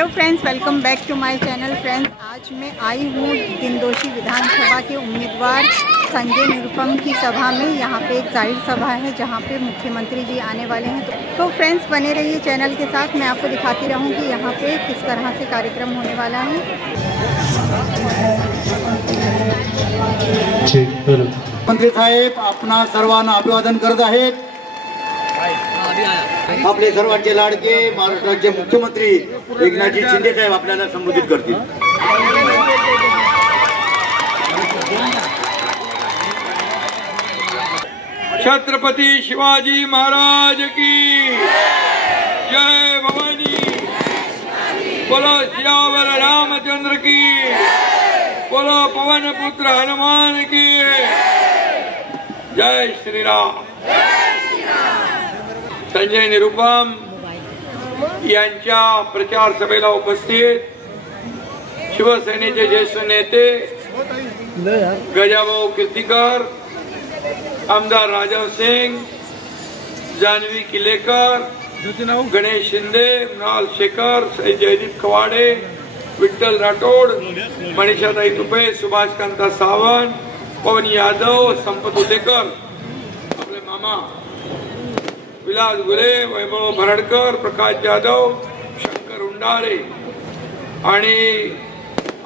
Hello friends, welcome back to my channel. Friends, आज मैं आई हूँ दिंडोशी विधानसभा के उम्मीदवार संजय निरुपम की सभा में। यहाँ पे एक जाहिर सभा है जहाँ पे मुख्यमंत्री जी आने वाले हैं। तो फ्रेंड्स, बने रहिए चैनल के साथ। मैं आपको दिखाती रहूँगी यहाँ पे किस तरह से कार्यक्रम होने वाला है। मंत्री साहेब आपणा सर्वांना अभिवादन करत आहेत। आपले सर्वांचे लाडके महाराष्ट्राचे मुख्यमंत्री एकनाथजी शिंदे साहेब आपल्याला संबोधित करतील। छत्रपती शिवाजी महाराज की जय भवानी। बोलो सियावर रामचंद्र की, बोलो पवन पुत्र हनुमान की जय श्री राम। संजय निरुपम यांच्या प्रचार सभेला उपस्थित शिवसेनेचे ज्येष्ठ नेते गजाभाऊ कीर्तीकर, आमदार राजव सिंग, जानवी किलेकर, गणेश शिंदे, मृणाल शेखर, जयदीप कवाडे, विठ्ठल राठोड, मनीषाताई तुपे, सुभाषकांता सावंत, पवन यादव, संपत उदेकर, आपले मामा विलास गुले, वैभव भरडकर, प्रकाश जाधव, शंकर उंडारे आणि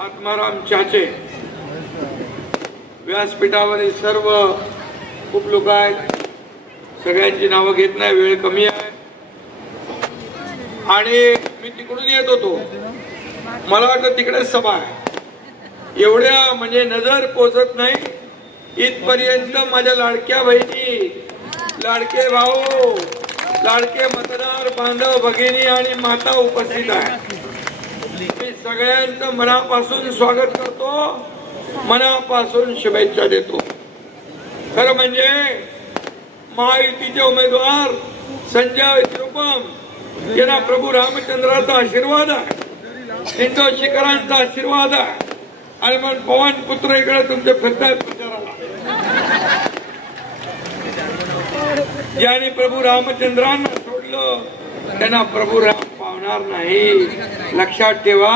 आत्माराम चाचे, व्यासपीठावरील सर्व खूप लोक आहेत। सगळ्यांची नावं घेत नाही, वेळ कमी आहे आणि मी तिकडून येत होतो। मला वाटतं तिकडेच सभा आहे। एवढ्या म्हणजे नजर पोचत नाही इथपर्यंत माझ्या लाडक्या बहिणी, लाडके भाऊ, लाडके मतदार बांधव, भगिनी आणि माता उपस्थित आहे। मी सगळ्यांचं मनापासून स्वागत करतो, मनापासून शुभेच्छा देतो। खरं म्हणजे महायुतीचे उमेदवार संजय निरुपम यांना प्रभू रामचंद्राचा आशीर्वाद आहे, दिंडोशीकरांचा आशीर्वाद आहे आणि मग पवन पुत्र इकडे तुमचे फिरतायत प्रचाराला। ज्याने प्रभू रामचंद्रांना सोडलं त्यांना प्रभू राम पावणार नाही। लक्षात ठेवा,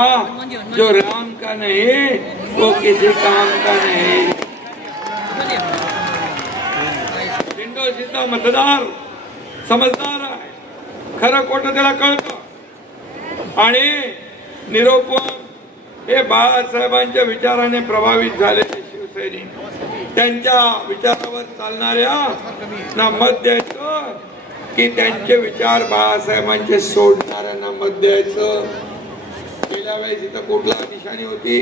जो राम का नहीं वो किसी काम का नहीं। दिंडोशीचा मतदार समजदार आहे, खरं खोटं त्याला कळतं आणि निरुपम हे बाळासाहेबांच्या विचाराने प्रभावित झालेले शिवसैनिक, त्यांच्या विचारावर चालणाऱ्या ना मत द्यायचं की त्यांचे विचार बाळासाहेबांचे सोडणाऱ्यांना मत द्यायचं। गेल्या वेळेस इथं कुठला निशाणी होती?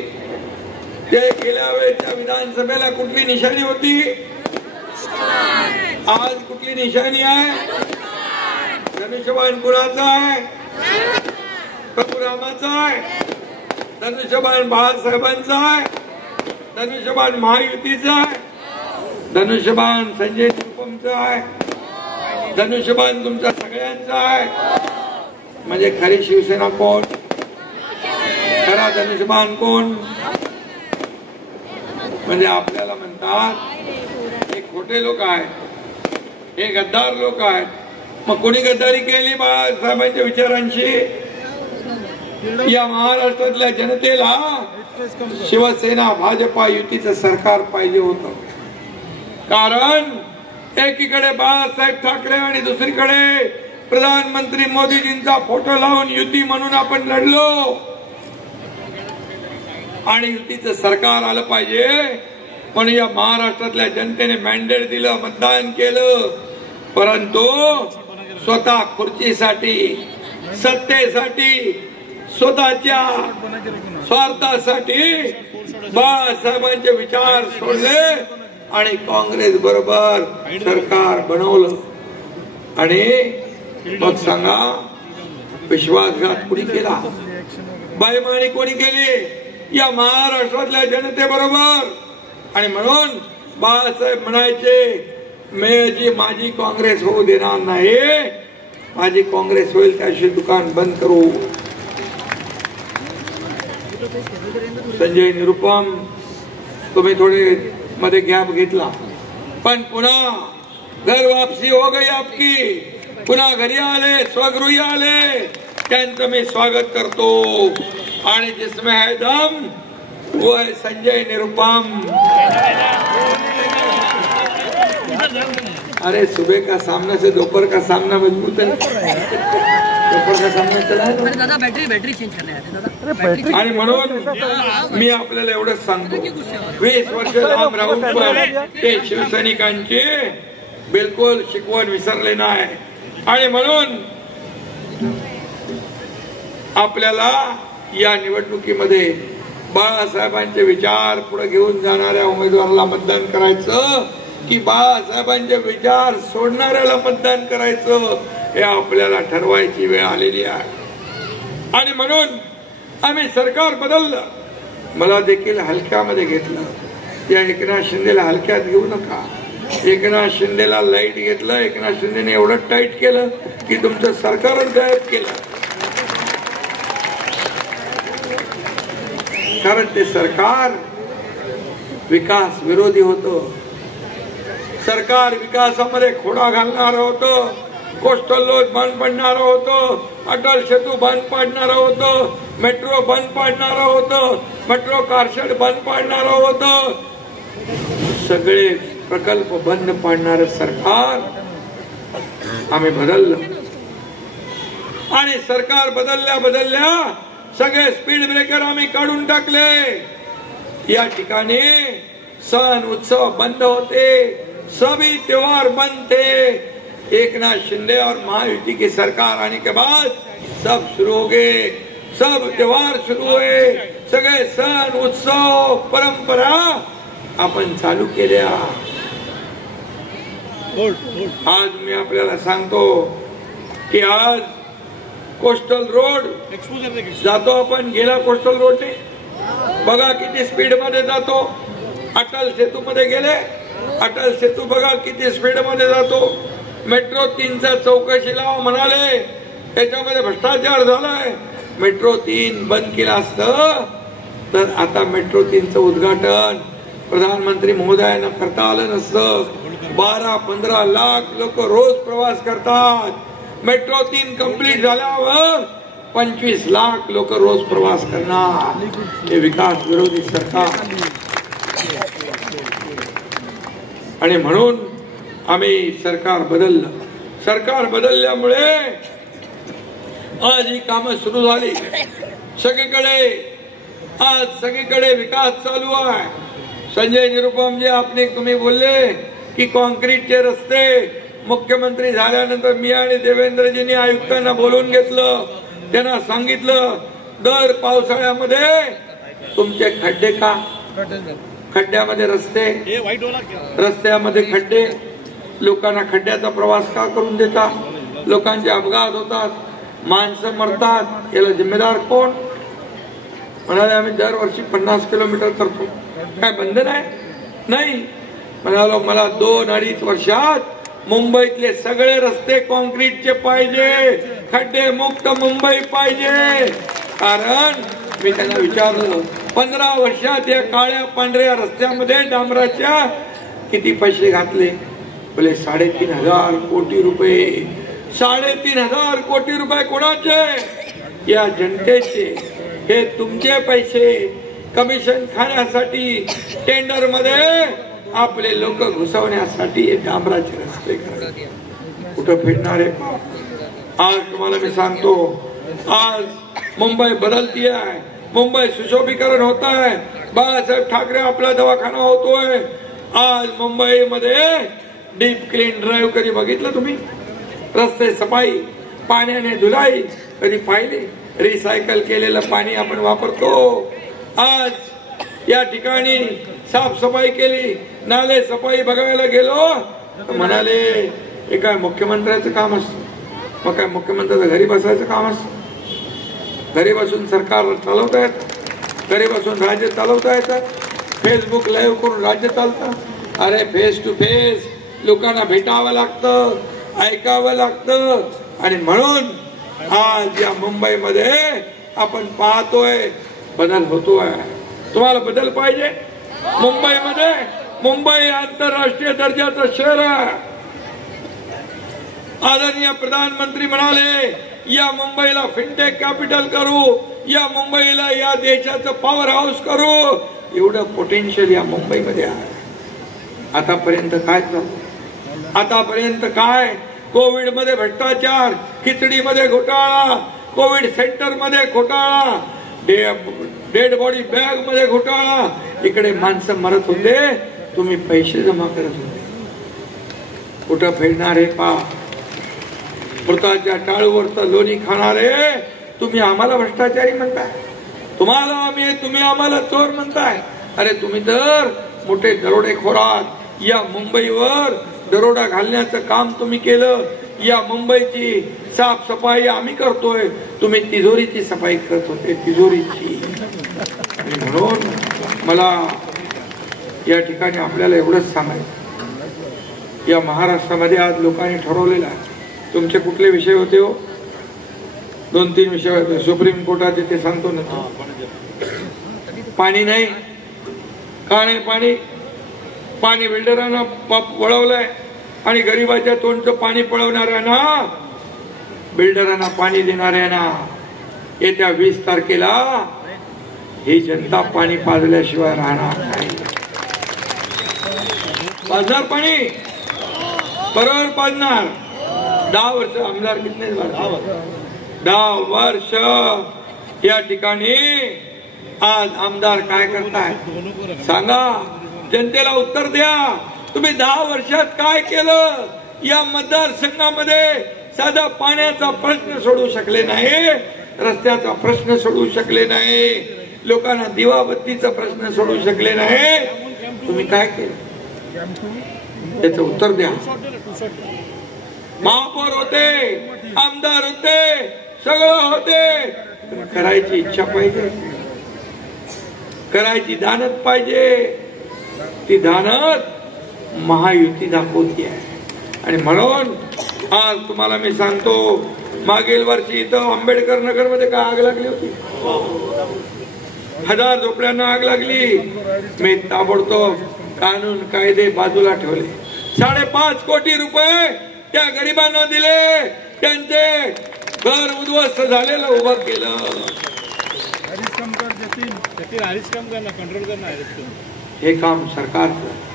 ते गेल्या वेळेच्या विधानसभेला कुठली निशाणी होती? आज कुठली निशाणी आहे? धनुष्यबाण कुणाचा आहे? प्रभू रामाचा आहे। धनुष्यबाण बाळासाहेबांचा आहे। धनुष्यबाण महायुतीचा आहे। धनुष्यबाण संजय निरुपमचा आहे। धनुष्यबाण तुमच्या सगळ्यांचा आहे। म्हणजे खरी शिवसेना कोण? खरा धनुष्यबाण कोण? म्हणजे आपल्याला म्हणतात हे खोटे लोक आहेत, हे गद्दार लोक आहेत। मग कोणी गद्दारी केली बाळासाहेबांच्या विचारांशी? या महाराष्ट्रातल्या जनतेला शिवसेना भाजपा युतीचं सरकार पाहिजे होतं। कारण एकीकडे बाळासाहेब ठाकरे आणि दुसरीकडे प्रधानमंत्री मोदीजींचा फोटो लावून युती म्हणून आपण लढलो आणि युतीचं सरकार आलं पाहिजे। पण या महाराष्ट्रातल्या जनतेने मॅन्डेट दिलं, मतदान केलं, परंतु स्वतः खुर्चीसाठी, सत्तेसाठी, स्वतःच्या स्वार्थासाठी बाळासाहेबांचे विचार सोडले आणि काँग्रेस बरोबर सरकार बनवलं। आणि मग सांगा, विश्वासघात कोणी केला? बेईमानी कोणी केली? या महाराष्ट्रातल्या जनतेबरोबर। आणि म्हणून बाळासाहेब म्हणायचे, मी माझी काँग्रेस होऊ देणार नाही, माझी काँग्रेस होईल त्याशी दुकान बंद करू। संजय निरुपम तुम्ही थोडे मध्ये गॅप घेतला, पण पुन्हा घर वापसी हो गई आपकी। पुन्हा घरी आले, स्वगृही आले त्यांचं मी स्वागत करतो। आणि जिसमें है दम वो है संजय निरुपम। अरे सुबह का सामना से दोपहर का सामना मजबूत है। दोपहर का सामना चला है दादा, बैटरी चेंज करने आते। आणि म्हणून मी आपल्याला एवढंच सांगतो, 20 वर्ष लांब राहून पण ते शिवसैनिकांची बिलकुल शिकवण विसरले नाही। आणि म्हणून आपल्याला या निवडणुकीमध्ये बाळासाहेबांचे विचार पुढे घेऊन जाणाऱ्या उमेदवाराला मतदान करायचं की बाळासाहेबांचे विचार सोडणाऱ्याला मतदान करायचं हे आपल्याला ठरवायची वेळ आलेली आहे। आणि म्हणून आम्ही सरकार बदललं, मला देखील हलक्यामध्ये घेतलं। या एकनाथ शिंदेला हलक्यात घेऊ नका। एकनाथ शिंदेला लाईट घेतलं, एकनाथ शिंदेने एवढं टाईट केलं की तुमचं सरकारच गायब केलं। कारण ते सरकार विकास विरोधी होतं। सरकार विकासामध्ये खोडा घालणारं होतं, कोस्टल रोड बंद पडणारं होतं, अटल सेतू बंद पाडणारं होतं, मेट्रो बंद पाडणारं होतं, मेट्रो कारशेड बंद पाडणारं होतं, सगळे प्रकल्प बंद पाडणारं सरकार आम्ही बदललं। आणि सरकार बदलल्या सगळे स्पीड ब्रेकर आम्ही काढून टाकले। या ठिकाणी सण उत्सव बंद होते, सभी त्योहार बंद थे। एकनाथ शिंदे और महायुति की सरकार आने के बाद सब शुरू हो गए, सब त्योहार शुरू हुए, सगळे सण उत्सव परंपरा आपण चालू केल्या। आज मी आपल्याला सांगतो की आज कोस्टल रोड जातो आपण, गेला कोस्टल रोडने बघा किती स्पीड मध्ये जातो। अटल सेतू मध्ये गेले, अटल सेतू बघा किती स्पीड मध्ये जातो। मेट्रो 3चा चौकशी लावा म्हणाले, त्याच्यामध्ये भ्रष्टाचार झालाय। मेट्रो 3 बंद केला असतं तर आता मेट्रो 3चं उद्घाटन प्रधानमंत्री महोदयांना करता आलं नसतं। 12-15 लाख लोक रोज प्रवास करतात। मेट्रो 3 कंप्लीट झाल्यावर 25 लाख लोक रोज प्रवास करणार। हे विकास विरोधी सरकार। आणि म्हणून आम्ही सरकार बदललं। सरकार बदलल्यामुळे आज ही कामं सुरू झाली। सगळीकडे विकास चालू आहे। संजय निरुपम जी आपने तुम्ही बोलले की कॉन्क्रीटचे रस्ते, मुख्यमंत्री झाल्यानंतर मी आणि देवेंद्रजींनी आयुक्तांना बोलवून घेतलं, त्यांना सांगितलं दर पावसाळ्यामध्ये तुमचे खड्डे का, खड्ड्यामध्ये रस्त्यामध्ये खड्डे, लोकांना खड्ड्याचा प्रवास का करून देता, लोकांचे अपघात होतात, माणसं मरतात, याला जिम्मेदार कोण? म्हणाले आम्ही दरवर्षी 50 किलोमीटर करतो, काय बंधन आहे? नाही म्हणालो, मला 2-2.5 वर्षात मुंबईतले सगळे रस्ते कॉन्क्रीटचे पाहिजे, खड्डे मुक्त मुंबई पाहिजे। कारण मी त्यांना विचारलं 15 वर्षात या काळ्या पांढऱ्या रस्त्यामध्ये डांबराच्या किती पैसे घातले? बोले 3,500 कोटी रुपये। 3,500 कोटी रुपये कोणाचे? या जनतेचे। हे तुमचे पैसे कमिशन खाण्यासाठी, टेंडर मध्ये आपले लोक घुसवण्यासाठी हे डांबराचे रस्ते करायचे। कुठं फिरणार आहे? आज तुम्हाला मी सांगतो, आज मुंबई बदलती आहे, मुंबई सुशोभीकरण होत आहे। बाळासाहेब ठाकरे आपला दवाखाना होतोय। आज मुंबईमध्ये डीप क्लीन ड्राईव्ह कधी बघितलं तुम्ही? रस्ते सफाई, पाण्याने धुलाई कधी पाहिली? रिसायकल केलेलं पाणी आपण वापरतो। आज या ठिकाणी साफसफाई केली, नाले सफाई बघायला गेलो म्हणाले हे काय मुख्यमंत्र्याचं काम असतं? मग काय मुख्यमंत्र्याचं घरी बसायचं काम असतं? घरी बसून सरकार चालवता येतं, घरी बसून राज्य चालवता येतं, फेसबुक लाईव्ह करून राज्य चालतं? अरे फेस टू फेस लोकांना भेटावं लागतं, ऐकावं लागतं। आणि म्हणून आज या मुंबईमध्ये आपण पाहतोय बदल होतोय। तुम्हाला बदल पाहिजे मुंबईमध्ये? मुंबई आंतरराष्ट्रीय दर्जाचं शहर आहे। आदरणीय प्रधानमंत्री म्हणाले या मुंबईला फिनटेक कॅपिटल करू, या मुंबईला या देशाचं पॉवर हाऊस करू, एवढं पोटेन्शियल या मुंबईमध्ये आहे. आतापर्यंत काय झालं? आतापर्यंत काय? कोविड मध्ये भ्रष्टाचार, खिचडीमध्ये घोटाळा, कोविड सेंटर मध्ये घोटाळा, डेड बॉडी बॅग मध्ये घोटाळा. इकडे माणसं मरत होते, तुम्ही पैसे जमा करत होते. कुठं फिरणारे पा मृताच्या टाळूवरचं लोणी खाणारे तुम्ही आम्हाला भ्रष्टाचारी म्हणताय, तुम्ही आम्हाला चोर म्हणताय. अरे तुम्ही तर मोठे दरोडेखोर आहात. या मुंबईवर दरोडा घालण्याचं काम तुम्ही केलं. या मुंबईची साफसफाई आम्ही करतोय, तुम्ही तिजोरीची सफाई करत होते, तिजोरीची. आणि म्हणून मला या ठिकाणी आपल्याला एवढंच सांगायचं, या महाराष्ट्रामध्ये आज लोकांनी ठरवलेलं आहे. तुमचे कुठले विषय होते हो? 2-3 विषय होते. सुप्रीम कोर्टाचे ते सांगतो ना. पाणी नाही, का नाही पाणी? पाणी बिल्डरांना वळवलंय आणि गरीबाच्या तोंडचं पाणी पळवणाऱ्यांना, बिल्डरांना पाणी देणाऱ्यांना येत्या 20 तारखेला ही जनता पाणी पाजल्याशिवाय राहणार नाही. पाजणार पाणी, बरोबर पाजणार. 10 वर्ष आमदार कितने 10 वर्ष या ठिकाणी आज आमदार काय करताय सांगा, जनतेला उत्तर द्या. तुम्ही 10 वर्षात काय केलं? या मतदारसंघामध्ये साधा पाण्याचा प्रश्न सोडवू शकले नाही, रस्त्याचा प्रश्न सोडवू शकले नाही, लोकांना दिवाबत्तीचा प्रश्न सोडवू शकले नाही. तुम्ही काय केलं त्याचं उत्तर द्या. महापौर होते, आमदार होते, सगळं होते, करायची इच्छा पाहिजे, करायची दानत पाहिजे. ती दानत महायुती दाखवती आहे. आणि म्हणून आज तुम्हाला मी सांगतो, मागील वर्षी इथं आंबेडकर नगर मध्ये काय आग लागली होती? 1000 झोपड्यांना आग लागली. मी ताबडतोब कानून कायदे बाजूला ठेवले. 5.5 कोटी रुपये त्या गरिबांना दिले, त्यांचे घर उद्ध्वस्त झालेलं उभं केलं. हे काम सरकारचं.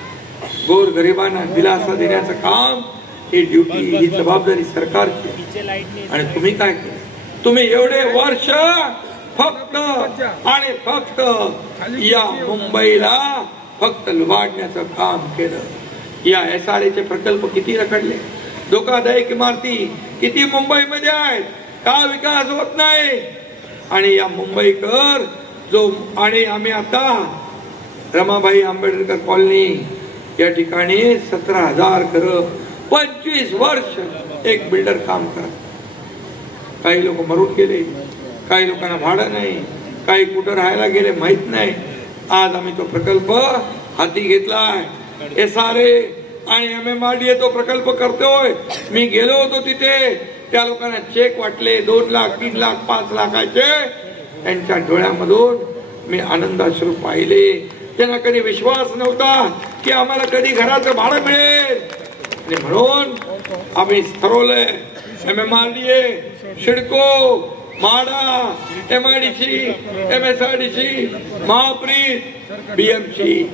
गोर गरिबांना दिलासा देण्याचं काम, ही ड्युटी, ही जबाबदारी सरकारची. आणि तुम्ही काय केलं? तुम्ही एवढे वर्ष फक्त आणि फक्त या मुंबईला फक्त लुबाडण्याचं काम केलं. या SRA प्रकल्प किती रखडले, धोकादायक इमारती किती मुंबईमध्ये आहेत, का विकास होत नाही? आणि या मुंबईकर जो, आणि आम्ही आता रमाबाई आंबेडकर कॉलनी या ठिकाणी 17,000 घरं 25 वर्ष एक बिल्डर काम करत. काही लोक मरून गेले, काही लोकांना भाडं नाही, काही कुठं राहायला गेले माहित नाही. आज आम्ही तो प्रकल्प हाती घेतलाय. SRA आणि MMRDA तो प्रकल्प करतोय. मी गेलो होतो तिथे, त्या लोकांना चेक वाटले 2 लाख, 3 लाख, 5 लाखाचे. त्यांच्या डोळ्यामधून मी आनंदाश्रू पाहिले. त्यांना कधी विश्वास नव्हता की आम्हाला कधी घराचं भाडं मिळेल. आणि म्हणून आम्ही ठरवलंय, MMRDA, सिडको, माडा, MIDC, MSRDC, महाप्रीत, BMC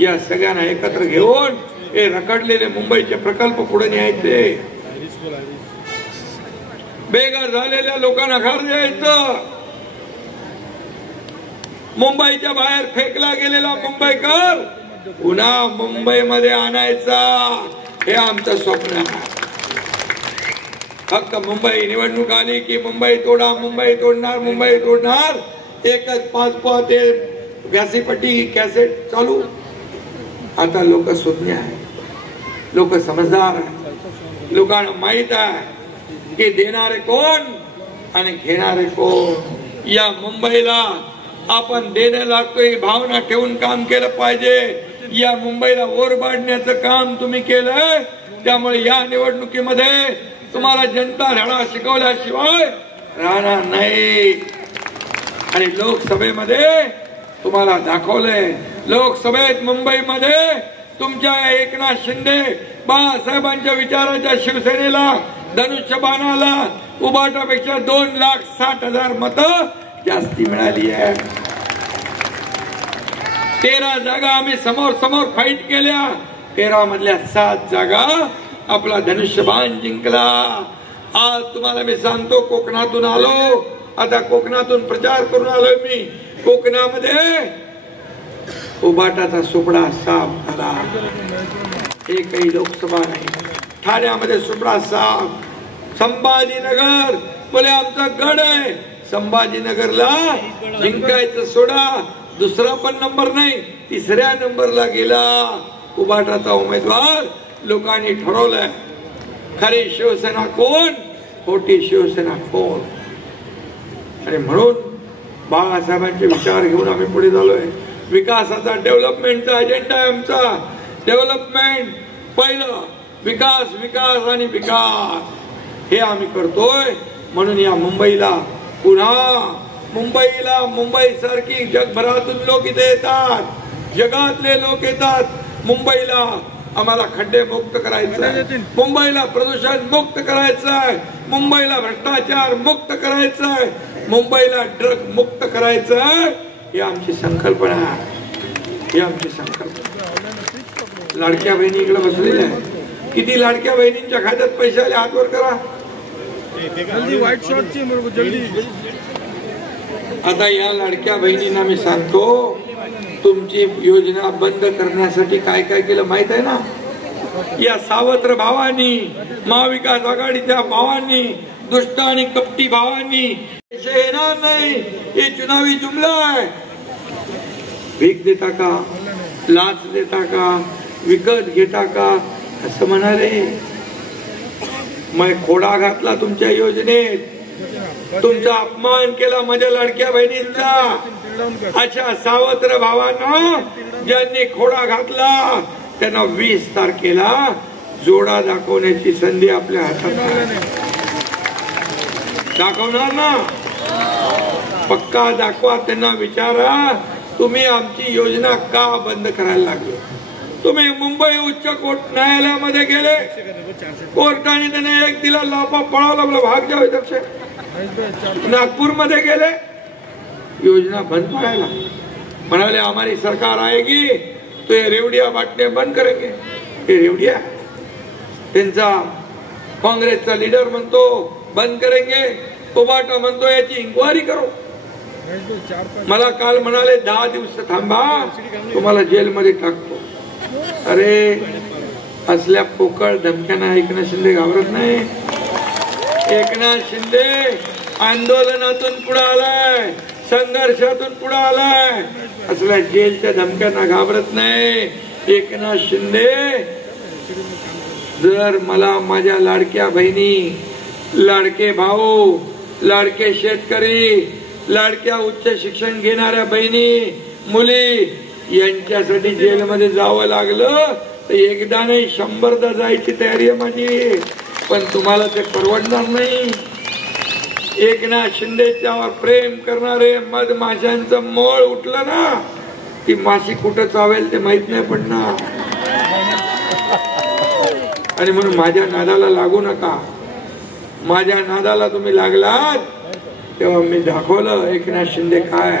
या सगळ्यांना एकत्र घेऊन हे रखडलेले मुंबईचे प्रकल्प पुढे न्यायचे. बेघर झालेल्या लोकांना घर द्यायचं. मुंबईच्या बाहेर फेकला गेलेला मुंबईकर पुन्हा मुंबईमध्ये आणायचा, हे आमचं स्वप्न आहे. फक्त मुंबई निवडणूक आली की मुंबई तोडा, मुंबई तोडणार, मुंबई तोडणार, एकच 5 ते व्यासीपट्टी कॅसेट चालू. आता लोक सुज्ञ आहे, लोक समजदार आहे, लोकांना माहित आहे की देणारे कोण आणि घेणारे कोण. या मुंबईला आपण देणं लागतोय भावना ठेवून काम केलं पाहिजे. या मुंबईला ओरबाडण्याचं काम तुम्ही केलंय, त्यामुळे या निवडणुकीमध्ये तुम्हाला जनता धडा शिकवल्याशिवाय राहणार नाही. आणि लोकसभेमध्ये तुम्हाला दाखवलंय, लोकसभेत मुंबईमध्ये तुमच्या एकनाथ शिंदे बाळासाहेबांच्या विचाराच्या शिवसेनेला धनुष्यबाणाला उभाटापेक्षा 2,60,000 मतं जास्ती मिळाली आहे. 13 जागा आम्ही समोर समोर फाईट केल्या. 13 मधल्या 7 जागा आपला धनुष्यबाण जिंकला. आज तुम्हाला मी सांगतो, कोकणातून आलो, आता कोकणातून प्रचार करून आलोय मी. कोकणामध्ये उभाटाचा सुपडा साफ झाला. एकही लोकसभा नाही. ठाण्यामध्ये सुपडा साफ. संभाजीनगर बोले आमचा गड आहे. संभाजीनगरला जिंकायचं सोडा, दुसरा पण नंबर नाही, 3ऱ्या नंबरला गेला उभाटाचा उमेदवार. लोकांनी ठरवलंय खरी शिवसेना कोण, खोटी शिवसेना कोण. आणि म्हणून बाळासाहेबांचे विचार घेऊन आम्ही पुढे झालोय. विकासाचा, डेव्हलपमेंटचा अजेंडा आहे आमचा. डेव्हलपमेंट पहिलं, विकास विकास आणि विकास हे आम्ही करतोय. म्हणून या मुंबईला पुन्हा मुंबई सारखी जगभरातून लोक इथे येतात, जगातले लोक येतात मुंबईला. आम्हाला खड्डे मुक्त करायचं, मुंबईला प्रदूषण मुक्त करायचंय, मुंबईला भ्रष्टाचार मुक्त करायचंय, मुंबईला ड्रग मुक्त करायचंय. ही आमची संकल्पना आहे. ही आमची संकल्पना. लाडक्या बहिणी इकडे बसलेल्या आहेत. किती लाडक्या बहिणींच्या खात्यात पैसे आले हात वर करा. आता या लाडक्या बहिणींना मी सांगतो, तुमची योजना बंद करण्यासाठी काय काय केलं माहित आहे ना. या सावत्र भावांनी, महाविकास आघाडीच्या भावांनी, दुष्ट आणि कपटी भावांनी येणार नाही, हे चुनावी जुमला आहे. भीक देता का, लाच देता का, विकत घेता का असं म्हणाले. मग खोडा घातला तुमच्या योजनेत, तुमचा अपमान केला माझ्या लाडक्या बहिणींचा. अशा सावत्र भावांना ज्यांनी खोडा घातला त्यांना 20 तारखेला जोडा दाखवण्याची संधी आपल्या हातात दाखवणार ना. पक्का दाखवा. त्यांना विचारा, तुम्ही आमची योजना का बंद करायला लागले. तुम्ही मुंबई उच्च न्यायालयामध्ये गेले, कोर्टाने त्यांना एक दिला, लापा पळावला, भाग जावे दक्ष. नागपूरमध्ये गेले, योजना बंद पडायला म्हणाले हमारी सरकार आएगी तो ये रेवडिया बांटणे बंद करेंगे. हे रेवडिया. त्यांचा काँग्रेसचा लीडर म्हणतो बंद करेंगे, उभाटा म्हणतो याची इन्क्वायरी करो. मला काल म्हणाले 10 दिवस थांबा, तुम्हाला जेलमध्ये टाकतो. अरे असल्या पोकळ धमक्यांना एकनाथ शिंदे घाबरत नाही. एकनाथ शिंदे आंदोलनातून पुढे आलाय, संघर्षातून पुढे आलाय. असल्या जेलच्या धमक्यांना घाबरत नाही एकनाथ शिंदे. जर मला माझ्या लाडक्या बहिणी, लाडके भाऊ, लाडके शेतकरी, लाडक्या उच्च शिक्षण घेणाऱ्या बहिणी, मुली यांच्यासाठी जेलमध्ये जावं लागलं तर एकदा नाही 100दा जायची तयारी आहे माझी. पण तुम्हाला ते परवडणार नाही. एकनाथ शिंदेच्यावर प्रेम करणारे मधमाशांचं मोळ उठलं ना, ती माशी कुठं चावेल ते माहित नाही पडणार. आणि म्हणून माझ्या नादाला लागू नका. माझ्या नादाला तुम्ही लागलात तेव्हा मी दाखवलं एकनाथ शिंदे काय.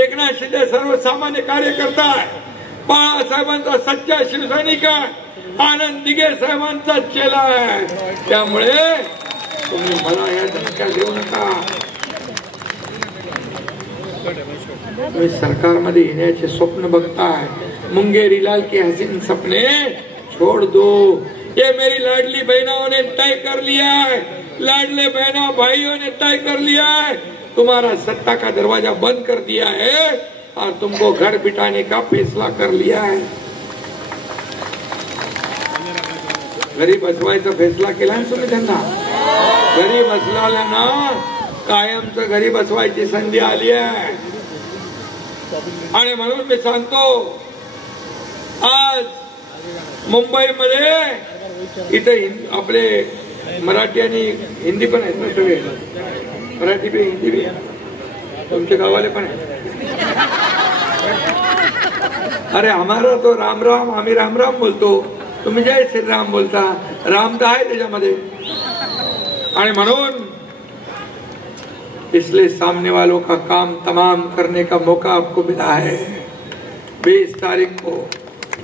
एकनाथ शिंदे सर्वसामान्य कार्यकर्ता आहे, बाळासाहेबांचा सच्चा शिवसैनिक आहे, आनंद दिघे साहेबांचा चेला आहे. त्यामुळे तुम्ही मला या धमक्या देऊ नका. तुम्ही सरकारमध्ये येण्याचे स्वप्न बघताय. मुंगेरी लाल के हसीन सपने छोड़ दो, ये मेरी लाडली बहनों ने तय कर लिया है, लाडले बहना भाइयों ने तय कर लिया है. तुम्हारा सत्ता का दरवाजा बंद कर दिया है और तुमको घर बिठाने का फैसला कर लिया है. घरी बसवायचा फैसला केला ना तुम्ही त्यांना. घरी बसलाल्या ना, कायमच घरी बसवायची संधी आली आहे. आणि म्हणून मी सांगतो, आज मुंबईमध्ये इथे आपले मराठी आणि हिंदी पण आहेत ना सगळे. मराठी भी हिंदी भी तुमचे गावाले पण आहेत. अरे हमारा तो राम राम, आम्ही राम राम बोलतो, तुम्ही जय श्रीराम बोलता. राम तर आहे त्याच्यामध्ये. आणि म्हणून इसलिए सामने वालों का काम तमाम करने का मौका आपको मिला है। 20 तारीख को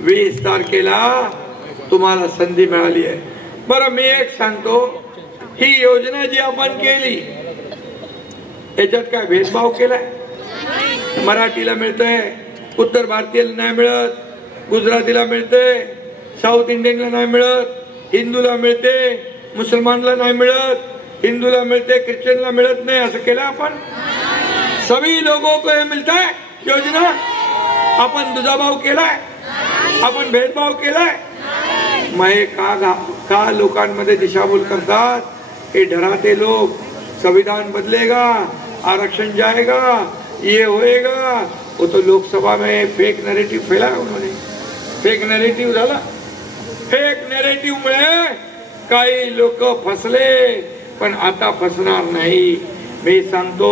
20 तारखेला तुम्हाला संधी मिळाली आहे। बरं मी एक सांगतो, ही योजना जी आपण केली याच्यात काय भेदभाव केलाय? मराठीला मिळतंय, उत्तर भारतीयला नाही मिळत, गुजरातीला मिळतंय, साऊथ इंडियनला नाही मिळत, हिंदूला मिळते, मुसलमानला नाही मिळत, हिंदूला मिळते, ख्रिश्चनला मिळत नाही, असं केलं आपण? सभी लोगों को ये मिलता है योजना? आपण दुजाभाव केलाय? आपण भेदभाव केलाय? का लोकांमध्ये दिशाभूल करतात? हे डराते लोग, संविधान बदलेगा, आरक्षण जाएगा, ये होएगा। वो तो लोकसभा में फेक नैरेटिव फैलाया उन्होंने, फेक नैरेटिव झाला। फेक नैरेटिव मुळे काही लोक फसले, पण आता फसणार नाही। मी सांगतो,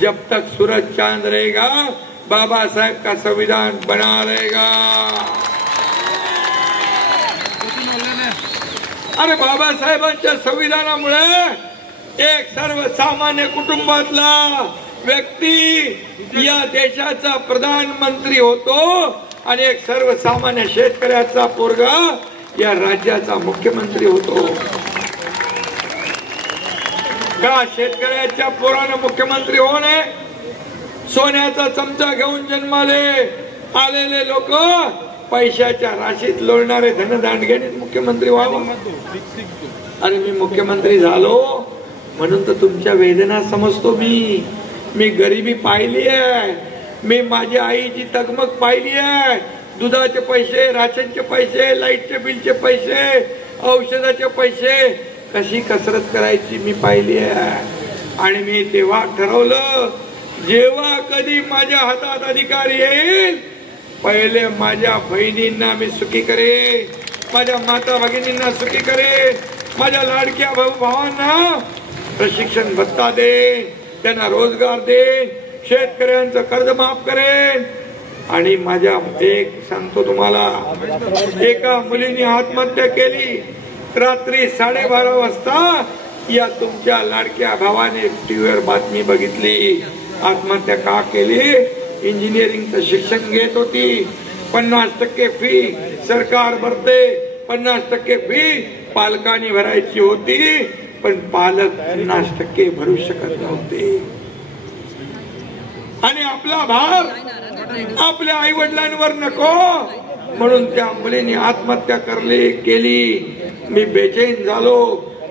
जब तक सूरज चांद रहेगा बाबा साहेब का संविधान बना रहेगा। अरे बाबासाहेबांच्या संविधानामुळे एक सर्वसामान्य कुटुंबातला व्यक्ती या देशाचा प्रधानमंत्री होतो आणि एक सर्वसामान्य शेतकऱ्याचा पोरगा या राज्याचा मुख्यमंत्री होतो। का शेतकऱ्याच्या पोरानं मुख्यमंत्री होऊ नये? सोन्याचा चमचा घेऊन जन्माले आलेले लोक पैशाच्या राशीत लोळणारे धनदांडग्याने मुख्यमंत्री व्हावं? अरे मी मुख्यमंत्री झालो म्हणून तर तुमच्या वेदना समजतो। मी गरिबी पाहिली आहे, मी माझ्या आईची तगमग पाहिली आहे। दुधाचे पैसे, राशनचे पैसे, लाईटचे बिलचे पैसे, औषधाचे पैसे कशी कसरत करायची मी पाहिली आहे। आणि मी तेव्हा ठरवलं, जेव्हा कधी माझ्या हातात अधिकार येईल पहिले माझ्या बहिणींना मी सुखी करेन, माझ्या माता भगिनींना सुखी करेन, माझ्या लाडक्या भावांना प्रशिक्षण भत्ता देईन, त्यांना रोजगार देईन, शेतकऱ्यांचं कर्ज माफ करेन। आणि माझ्या एक सांगतो तुम्हाला, एका मुलीने आत्महत्या केली रात्री 12:30 वाजता। या तुमच्या लाडक्या भावाने टीव्हीवर बातमी बघितली। आत्महत्या का केली? इंजिनिअरिंगचं शिक्षण घेत होती, 50% फी सरकार भरते, 50% फी पालकांनी भरायची होती, पण पालक 50% भरू शकत नव्हते। आणि आपला भार आपल्या आई वडिलांवर नको म्हणून त्या मुलीने आत्महत्या केली। मी बेचैन झालो।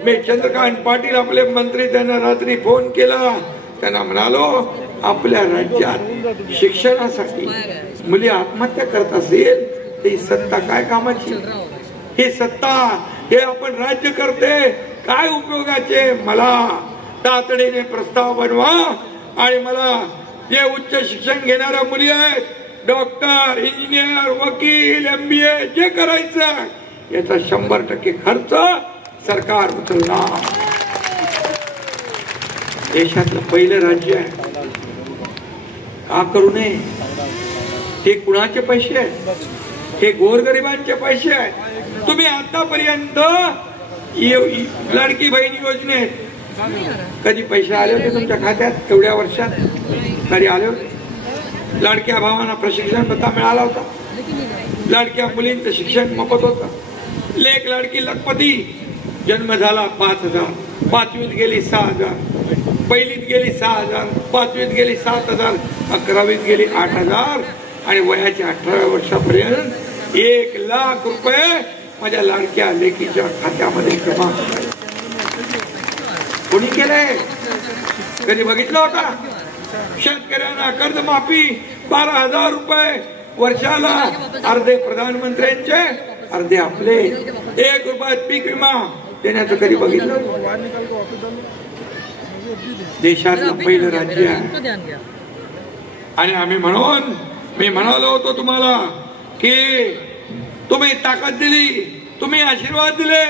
मी चंद्रकांत पाटील आपले मंत्री, त्यांना रात्री फोन केला, त्यांना म्हणालो, आपल्या राज्यात शिक्षणासाठी मुली आत्महत्या करत असेल तर ही सत्ता काय कामाची? ही सत्ता, हे आपण राज्य करते काय उपयोगाचे? मला तातडीने प्रस्ताव बनवा आणि मला जे उच्च शिक्षण घेणाऱ्या मुली आहेत, डॉक्टर, इंजिनियर, वकील, MBA जे करायचं याचा 100% खर्च सरकार उचलणार। देशातलं पहिलं राज्य आहे, का करू नये? हे कुणाचे पैसे आहेत? हे गोरगरिबांचे पैसे आहेत। तुम्ही आतापर्यंत लाडकी बहीण योजनेत कधी पैसे आले होते तुमच्या खात्यात? एवढ्या वर्षात कधी आले होते? लाडक्या भावांना प्रशिक्षण भत्ता मिळाला होता, लाडक्या मुलींचं शिक्षण मोफत होतं, लेक लाडकी लखपती, जन्म झाला 5,000, 5वीत गेली 6,000, पहिलीत गेली 6,000, 5वीत गेली 7,000, 11वीत गेली 8,000 आणि वयाच्या 18व्या वर्षापर्यंत 1,00,000 रुपये माझ्या लाडक्या लेकीच्या खात्यामध्ये जमा करायचे। कोणी केलंय? कधी बघितलं होता? शेतकऱ्यांना कर्जमाफी 12,000 रुपये वर्षाला, अर्धे प्रधानमंत्र्यांचे, अर्धे आपले, 1 रुपयात पीक विमा देण्याचं कधी बघितलं? देशातलं पहिलं राज्य आहे। आणि आम्ही म्हणून मी म्हणालो होतो तुम्हाला की तुम्ही ताकद दिली, तुम्ही आशीर्वाद दिले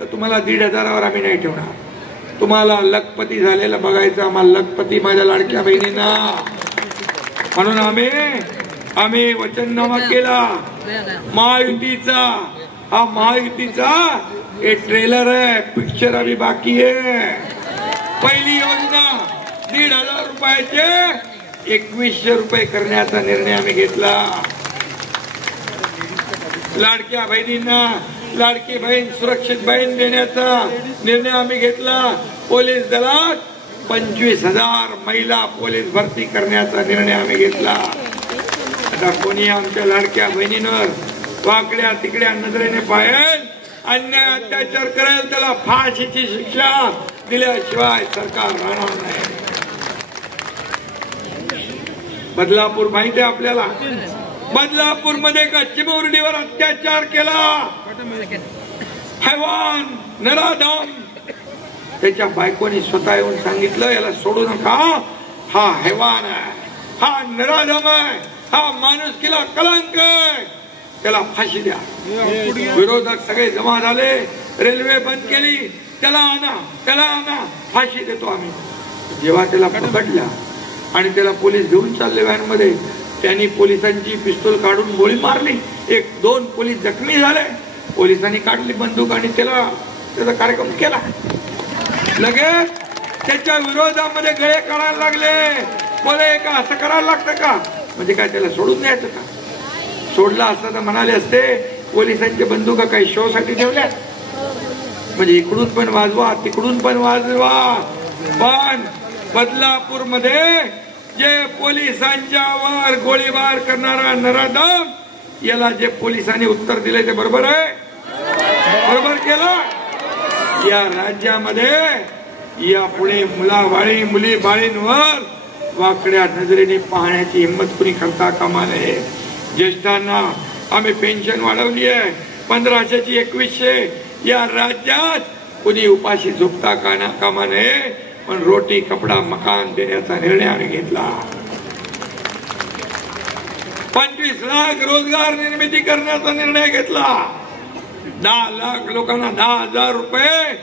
तर तुम्हाला 1,500वर आम्ही नाही ठेवणार। तुम्हाला लखपती झालेलं बघायचं, आम्हाला लखपती माझ्या लाडक्या बहिणींना, म्हणून आम्ही वचननामा केला महायुतीचा। हा महायुतीचा ये ट्रेलर है, पिक्चर अभी बाकी है। पहिली योजना 1,500 रुपयाचे 2100 रुपये करण्याचा निर्णय आम्ही घेतला। लाडक्या बहिणींना लाडकी बहीण सुरक्षित बहीण देण्याचा निर्णय आम्ही घेतला। पोलीस दलात 25,000 महिला पोलीस भरती करण्याचा निर्णय आम्ही घेतला। आता कोणी आमच्या लाडक्या बहिणींवर वाकड्या तिकड्या नजरेने पाहेल, अन्याय अत्याचार करेल, त्याला फाशीची शिक्षा दिल्याशिवाय सरकार राहणार नाही। बदलापूर माहिती आहे आपल्याला, बदलापूर मध्ये का चिमुरडीवर अत्याचार केला, हैवान नराधम, त्याच्या बायकोनी स्वतः येऊन सांगितलं याला सोडू नका, हा हैवान आहे, हा नराधम आहे, हा माणुसकीला कलंक आहे, त्याला फाशी द्या। विरोधक सगळे जमा झाले, रेल्वे बंद केली, त्याला आणा, त्याला आणा, फाशी देतो आम्ही। जेव्हा त्याला पकडला आणि त्याला पोलीस घेऊन चालले व्हॅनमध्ये, त्यांनी पोलिसांची पिस्तूल काढून गोळी मारली, 1-2 पोलीस जखमी झाले। पोलिसांनी काढली बंदूक आणि त्याचा कार्यक्रम केला। लगेच त्याच्या विरोधामध्ये गळे काढायला लागले, बोले का असं करायला लागतं का, म्हणजे काय त्याला सोडून द्यायचं का? सोडला असता तर म्हणाले असते पोलिसांच्या बंदुका काही शो साठी ठेवल्या, म्हणजे इकडून पण वाजवा तिकडून पण वाजवा। पण बदलापूर मध्ये जे पोलिसांच्या वर गोळीबार करणारा नराधम, याला जे पोलिसांनी उत्तर दिले ते बरोबर आहे, बरोबर केलं। या राज्यामध्ये यापुढे मुलाबाळी मुली बाळींवर वाकड्या नजरेने पाहण्याची हिंमत कुणी करता कामा नये। ज्येष्ठांना आम्ही पेन्शन वाढवली आहे, 1500ची 2100। या राज्यात कुणी उपाशी झोपता कामा नये, पण रोटी कपडा मकान देण्याचा निर्णय आम्ही घेतला। 25 लाख रोजगार निर्मिती करण्याचा निर्णय घेतला। 10 लाख लोकांना 10,000 रुपये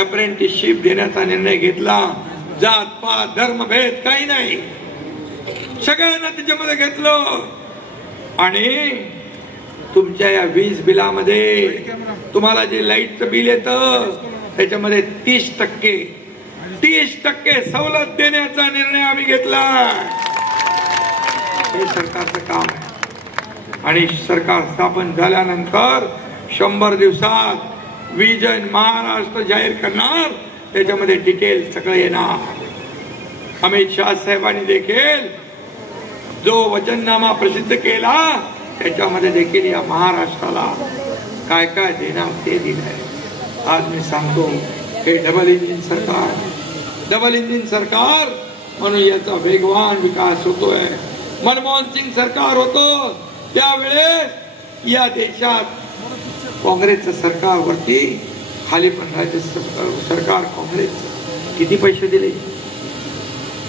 अप्रेंटिसशिप देण्याचा निर्णय घेतला। जात पात धर्मभेद काही नाही, सगळ्यांना त्याच्यामध्ये घेतलं। आणि तुमच्या या वीज बिलामध्ये तुम्हाला जे लाईटचं बिल येतं त्याच्यामध्ये 30% सवलत देण्याचा निर्णय आम्ही घेतला। हे सरकारचं काम आहे। आणि सरकार स्थापन झाल्यानंतर 100 दिवसात विजन महाराष्ट्र जाहीर करणार, त्याच्यामध्ये डिटेल सगळं येणार। अमित शहा साहेबांनी देखील जो वचननामा प्रसिद्ध केला त्याच्यामध्ये देखील या महाराष्ट्राला काय काय देणार ते दिलंय। आज मी सांगतो हे डबल इंजिन सरकार म्हणून याचा वेगवान विकास होतोय। मनमोहन सिंग सरकार होतो त्यावेळेस या देशात काँग्रेसचं सरकारवरती खाली पण राज्य सरकार काँग्रेसचं किती पैसे दिले,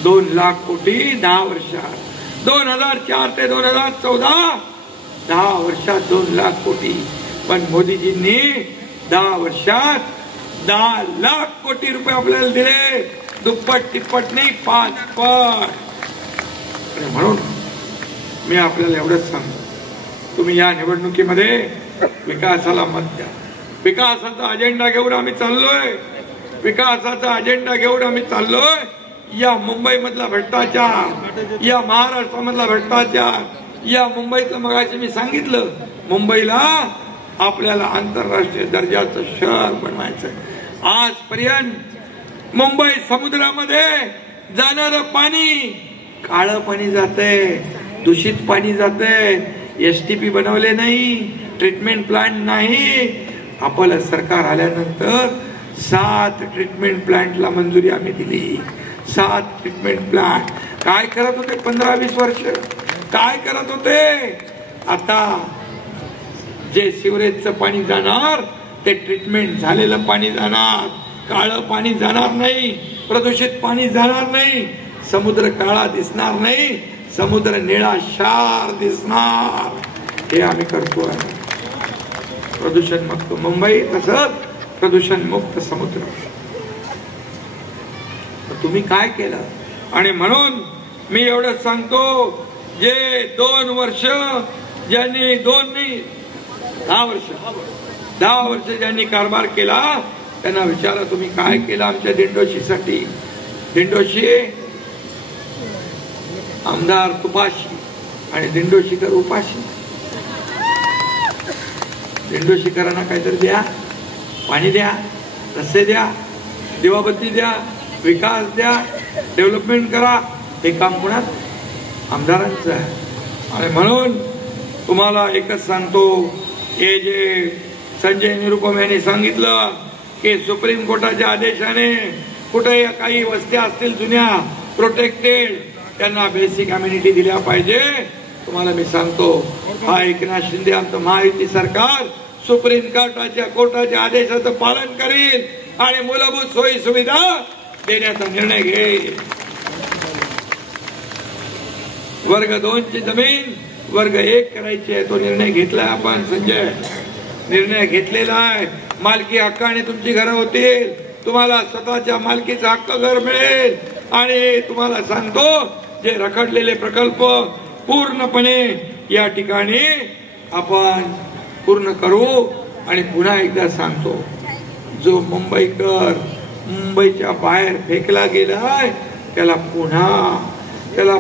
2 लाख कोटी 10 वर्षात, 2004 ते 2014 10 वर्षात 2 लाख कोटी। पण मोदीजींनी 10 वर्षात 10 लाख कोटी रुपये आपल्याला दिले, दुप्पट तिप्पट नाही 5 पट। म्हणून मी आपल्याला एवढंच सांगतो, तुम्ही या निवडणुकीमध्ये विकासाला मत द्या। विकासाचा अजेंडा घेऊन आम्ही चाललोय, विकासाचा अजेंडा घेऊन आम्ही चाललोय। या मुंबई मधला भ्रष्टाचार, या महाराष्ट्रामधला भ्रष्टाचार, या मुंबईतलं मगाशी मी सांगितलं, मुंबईला आपल्याला आंतरराष्ट्रीय दर्जाचं शहर बनवायचं। आजपर्यंत मुंबई समुद्रामध्ये जाणारं पाणी काळं पाणी जातंय, दूषित पाणी जातंय, STP बनवले नाही, ट्रीटमेंट प्लांट नाही। आपलं सरकार आल्यानंतर 7 ट्रीटमेंट प्लांटला मंजुरी आम्ही दिली। 7 ट्रीटमेंट प्लांट काय करत होते 15-20 वर्ष, काय करत होते? आता जे सिवरेजचं पाणी जाणार ते ट्रीटमेंट झालेलं पाणी जाणार, काळं पाणी जाणार नाही, प्रदूषित पाणी जाणार नाही, समुद्र काळा दिसणार नाही, समुद्र निळाशार दिसणार। हे आम्ही करतोय। प्रदूषण मुक्त मुंबई, तसंच प्रदूषण मुक्त समुद्र। तुम्ही काय केलं? आणि म्हणून मी एवढं सांगतो, जे 2 वर्ष ज्यांनी 2 नाही 10 वर्ष 10 वर्ष ज्यांनी कारभार केला त्यांना विचारा तुम्ही काय केलं आमच्या दिंडोशीसाठी. दिंडोशी आमदार तुपाशी आणि दिंडोशीकर उपाशी. दिंडोशीकरांना काहीतरी द्या, पाणी द्या, रस्ते द्या, दिवाबत्ती द्या, विकास द्या, डेव्हलपमेंट करा. हे काम कोणाच? आमदारांचं आहे. आणि म्हणून तुम्हाला एकच सांगतो, हे जे संजय निरुपम यांनी सांगितलं की सुप्रीम कोर्टाच्या आदेशाने कुठे काही वस्त्या असतील जुन्या प्रोटेक्टेड त्यांना बेसिक अम्युनिटी दिल्या पाहिजे. तुम्हाला मी सांगतो, हा एकनाथ शिंदे आमचं महायुती सरकार सुप्रीम कोर्टाच्या आदेशाचं पालन करील आणि मूलभूत सोयी सुविधा देण्याचा निर्णय घेईल. वर्ग 2 ची जमीन वर्ग 1 करायची आहे, तो निर्णय घेतलाय आपण. संजय निर्णय घेतलेला आहे. मालकी हक्काने तुमची घरं होतील, तुम्हाला स्वतःच्या मालकीचा हक्क घर मिळेल. आणि तुम्हाला सांगतो, जे रखडलेले प्रकल्प पूर्णपणे या ठिकाणी आपण पूर्ण करू. आणि पुन्हा एकदा सांगतो, जो मुंबईच्या बाहेर फेकला गेलाय त्याला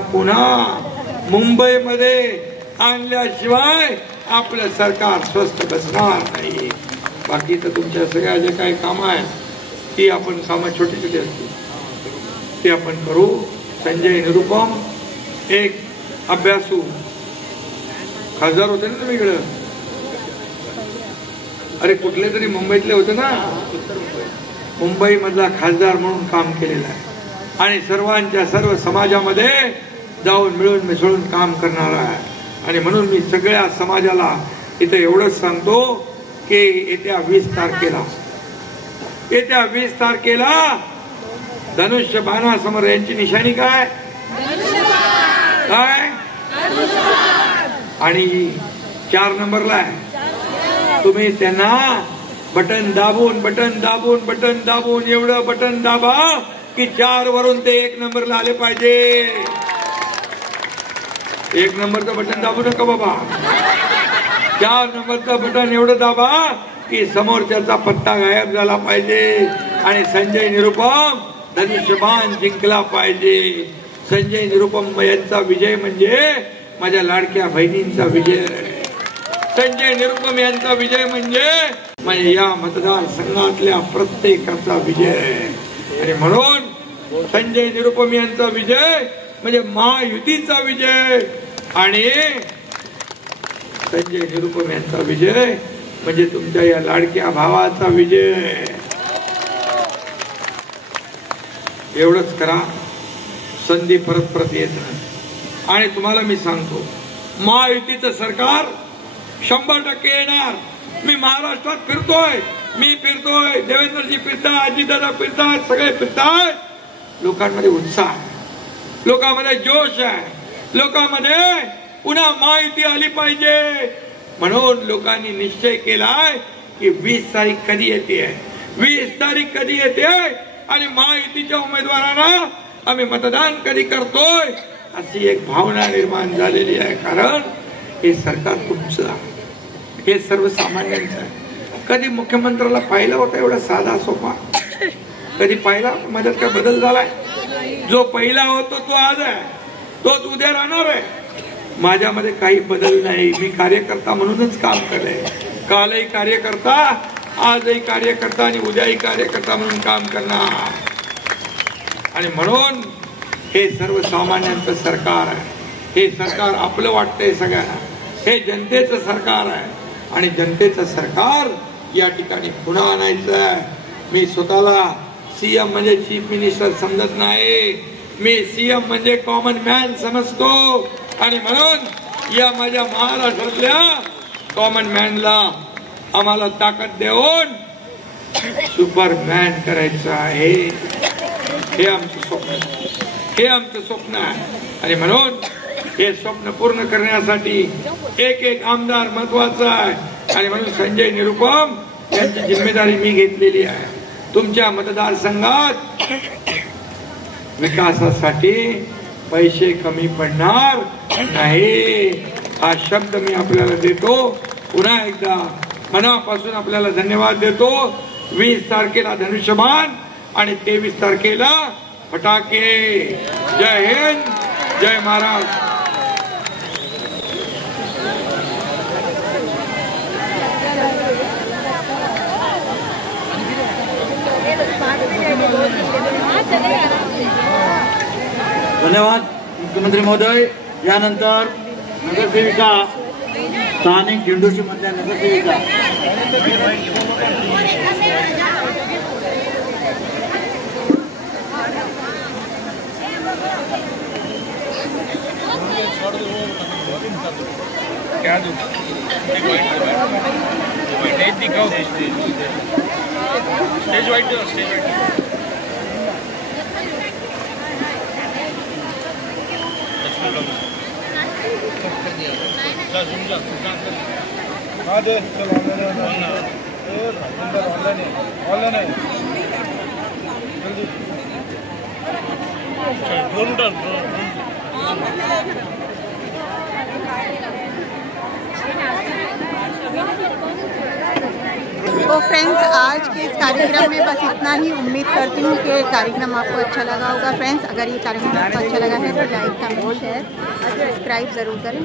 पुन्हा मुंबईमध्ये आणल्याशिवाय आपलं सरकार स्वस्थ बसणार नाही. बाकी तर तुमच्या सगळ्या जे काही कामं आहेत ती आपण कामं छोटी छोटी असतील ते आपण करू. संजय निरुपम एक अभ्यासू खासदार होते ना तुम्ही इकडं. अरे कुठले तरी मुंबईतले होते ना, मुंबई मधला खासदार म्हणून काम केलेलं आहे आणि सर्व समाजामध्ये जाऊन मिळून मिसळून काम करणारा आहे. आणि म्हणून मी सगळ्या समाजाला इथे एवढंच सांगतो की येत्या 20 तारखेला धनुष्य बाणासमोर यांची निशाणी काय आणि 4 नंबरला आहे. तुम्ही त्यांना बटन दाबून एवढं बटन दाबा की 4 वरून ते 1 नंबरला आले पाहिजे. 1 नंबरचं बटन दाबू नका बाबा, 4 नंबरचं बटन एवढं दाबा की समोरच्याचा पत्ता गायब झाला पाहिजे आणि संजय निरुपम धनुष्यबाण जिंकला पाहिजे. संजय निरुपम यांचा विजय म्हणजे माझ्या लाडक्या बहिणींचा विजय. संजय निरुपम यांचा विजय म्हणजे या मतदारसंघातल्या प्रत्येकाचा विजय. आणि म्हणून संजय निरुपम यांचा विजय म्हणजे महायुतीचा विजय आणि संजय निरुपम यांचा विजय म्हणजे तुमच्या या लाडक्या भावाचा विजय. एवढंच करा, संधी परत येत नाही. आणि तुम्हाला मी सांगतो, महायुतीचं सरकार 100% येणार. मी महाराष्ट्रात फिरतोय, देवेंद्रजी फिरताय, अजितदादा फिरताय, सगळे फिरताय. लोकांमध्ये उत्साह आहे, लोकांमध्ये जोश आहे, लोकांमध्ये पुन्हा महायुती आली पाहिजे. म्हणून लोकांनी निश्चय केलाय की 20 तारीख कधी येते आणि महायुतीच्या उमेदवारांना आम्ही मतदान कधी करतोय अशी एक भावना निर्माण झालेली आहे. कारण हे सरकार तुमचं आहे, हे सर्वसामान्यांचं आहे. कधी मुख्यमंत्र्याला पाहिलं होतं एवढा साधा सोपा? कधी पाहिला? माझ्यात काय बदल झालाय? जो पहिला होतो तो आज आहे, तोच उद्या राहणार आहे. माझ्यामध्ये काही बदल नाही. मी कार्यकर्ता म्हणूनच काम केलंय. कालही कार्यकर्ता, आजही कार्यकर्ता आणि उद्याही कार्यकर्ता म्हणून काम करणार. आणि म्हणून हे सर्वसामान्यांचं सरकार आहे. हे सरकार आपलं वाटतंय सगळ्यांना. हे जनतेचं सरकार आहे आणि जनतेचं सरकार या ठिकाणी पुन्हा आणायचं आहे. मी स्वतःला सीएम म्हणजे चीफ मिनिस्टर समजत नाही. मी सीएम म्हणजे कॉमन मॅन समजतो. आणि म्हणून या माझ्या महाराष्ट्रातल्या कॉमन मॅनला आम्हाला ताकद देऊन सुपरमॅन करायचं आहे. हे आमचं स्वप्न आहे. आणि म्हणून हे स्वप्न पूर्ण करण्यासाठी एक आमदार महत्वाचा आहे. आणि म्हणून संजय निरुपम यांची जिम्मेदारी मी घेतलेली आहे. तुमच्या मतदारसंघात विकासासाठी पैसे कमी पडणार नाही हा शब्द मी आपल्याला देतो. पुन्हा एकदा मनापासून आपल्याला धन्यवाद देतो. 20 तारखेला धनुष्यबाण आणि 23 तारखेला फटाके. जय हिंद, जय महाराष्ट्र. धन्यवाद मुख्यमंत्री महोदय. यानंतर नगरसेविका, स्थानिक दिंडोशी मधल्या नगरसेविका. क्या दूं? स्टेज दिखाओ. स्टेज वाइट दो. Stage white. तो फ्रेंड्स, आज के इस कार्यक्रम में बस इतना ही. उम्मीद करती हूँ कि कार्यक्रम आपको अच्छा लगा होगा. फ्रेंड्स, अगर ये कार्यक्रम आपको अच्छा लगा है तो लाइक, कमेंट, शेयर, सब्सक्राइब ज़रूर करें.